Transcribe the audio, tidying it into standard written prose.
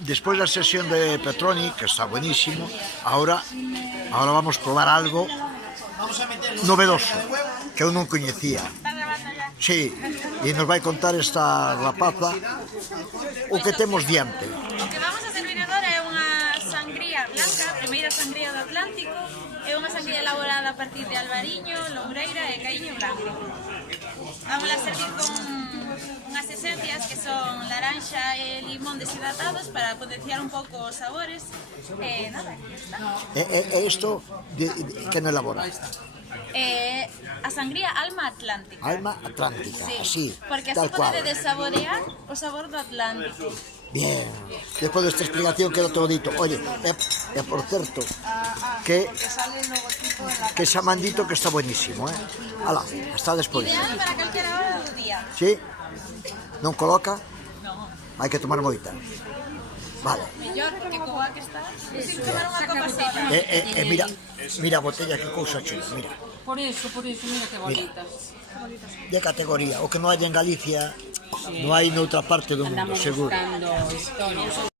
despois da sesión de Petroni, que está buenísimo, ahora vamos probar algo novedoso, que eu non coñecía. Sí, e nos vai contar esta rapaza o que temos diante. O que vamos a servir agora é unha sangría blanca, a primeira sangría do Atlántico. É unha sangría elaborada a partir de albariño, loureira e caíño branco. Vamos a servir con unhas esencias que son laranxa e limón deshidratados para potenciar un pouco os sabores. E nada, está. E isto, quen elabora? A sangría Alma Atlántica. Alma Atlántica, Sí, así, porque así tal cual. podedes saborear o sabor do Atlántico. Bien, despois desta explicación quedou todo dito. Oye, por certo, que xamandito que está buenísimo, Alá, está despois. Ideal para calquera hora do día. Sí? Non coloca? Non. Hai que tomar moita. Vale. Mellor que coa que está, sin tomar unha copa seca. Mira a botella, que cousa chula, mira. Por eso, mira que bonitas. De categoría, o que non hai en Galicia, non hai noutra parte do mundo, Andamos seguro. buscando historias.